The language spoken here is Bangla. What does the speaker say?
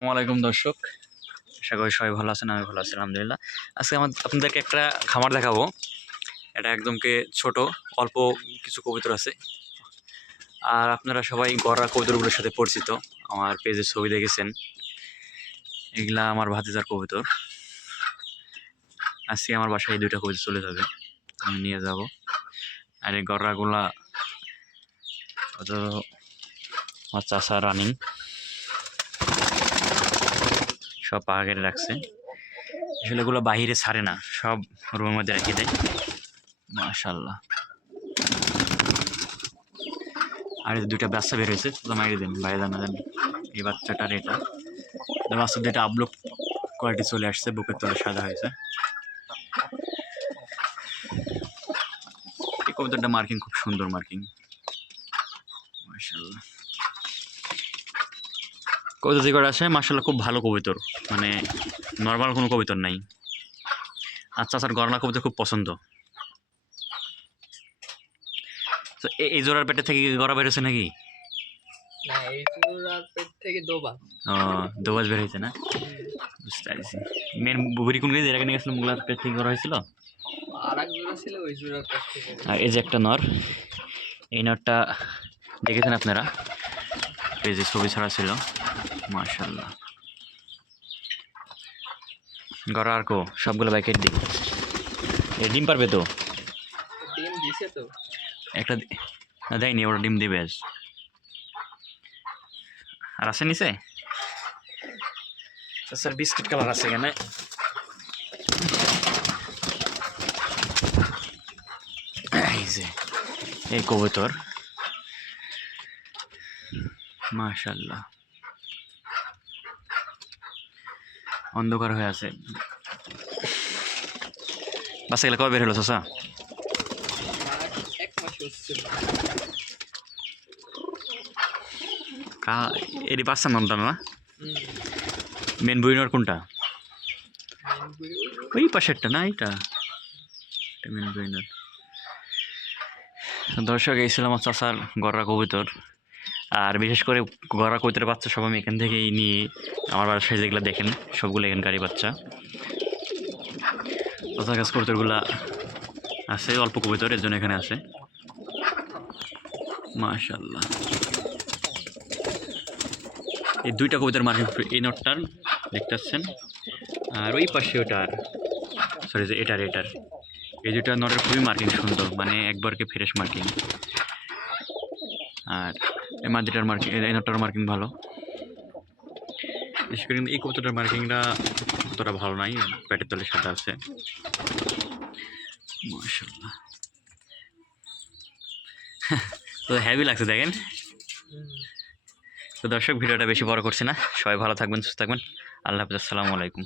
আসসালামাইকুম দর্শক, আশা করি সবাই ভালো আছেন। আমি ভালো আছি আলহামদুলিল্লাহ। আজকে আপনাদেরকে একটা খামার দেখাবো। এটা একদমকে ছোট, অল্প কিছু কবুতর আছে। আর আপনারা সবাই গড়া কবুতরগুলোর সাথে পরিচিত, আমার পেজে ছবি দেখেছেন। এগুলা আমার ভাতিজার কবুতর। আজকে আমার বাসায় এই দুইটা কবুতর চলে যাবে, আমি নিয়ে যাব। আর এই গড়াগুলা আমার চাষা রানিং, সব পাকা কেটে রাখছে। আসলে এগুলো বাহিরে ছাড়ে না, সব রুমের মধ্যে রেখে দেয়। মাশাআল্লাহ। আর এই দুইটা বাচ্চা বের হয়েছে, মাইরে দেন বাইরে জানা দেন। এই বাচ্চাটার এটা বাচ্চা দুইটা আপলোড কোয়ালিটি চলে আসছে, বুকের তলে সাদা হয়েছে। এই কবুতরটা মার্কিং খুব সুন্দর মার্কিং, মাশাআল্লাহ। কবুতর যে করে আসে মাশাআল্লাহ খুব ভালো কবুতর, মানে নর্মাল কোনো কবুতর নাই। আচ্ছা আচ্ছা, গরলা কবুতর খুব পছন্দ। তো এই জোড়ার পেটে থেকে গড়া বেরোছে নাকি? না, এই জোড়ার পেট থেকে দোবা। ও, দোবাজ বের হয়েছে না, বুঝতে পারছি। মেন বুবুরি কোন এর আগে নিয়ে আসলে মুগলার পেট থেকে গড়া হয়েছিল। আর এক জোড়া ছিল, ওই জোড়ার পেট থেকে। আর এই যে একটা নর, এই নরটা দেখেছেন আপনারা, পেজে ছবি ছাড়া ছিল। মাশাআল্লাহ। গড়া আর কো সবগুলো বাইকের দিক এ ডিম পারবে তো? ডিম দিছে তো একটা না, দেয়নি, ওরা ডিম দিবে আজ। আর আছে নিচে স্যার বিস্কিট কালার আছে এখানে। এই যে এই কবুতর, মাশাআল্লাহ, অন্ধকার হয়ে আছে। বাচ্চা গেলে কবে বের হলো চাচা? এক মাস হচ্ছে। এরই বাচ্চা নামটা না? মেন বুইনর কোনটা? ওই পাশেরটা না, এটা মেন বুইনর। দর্শক, এই ছিল আমার চাচার গড়া কবুতর। আর বিশেষ করে গড়া কবুতরের বাচ্চা সব আমি এখান থেকেই নিয়ে আমার বাসায় যেগুলো দেখেন সবগুলো এখানকারই বাচ্চা। চাচার কাছে কবুতরগুলা আছে, অল্প কবুতর, এর জন্য এখানে আছে। মাশাআল্লাহ। এই দুইটা কবুতর মার্কিং, এই নটটার দেখতে পাচ্ছেন, আর ওই পাশে ওটার, সরি যে এটার এই দুইটা নটের খুবই মার্কিং সুন্দর, মানে একবারকে ফ্রেশ মার্কিং। আর এই মাদিটার মার্কিং, এই নটটার মার্কিং ভালো। বিশেষ করে এই কবুতরটার মার্কিংটা অতটা ভালো নাই, পেটের তলে সাদা আছে। মাশাআল্লাহ। তো হেভি লাগছে দেখেন। তো দর্শক, ভিডিওটা বেশি বড় করছি না, সবাই ভালো থাকবেন, সুস্থ থাকবেন। আল্লাহ হাফেজ, আসসালামু আলাইকুম।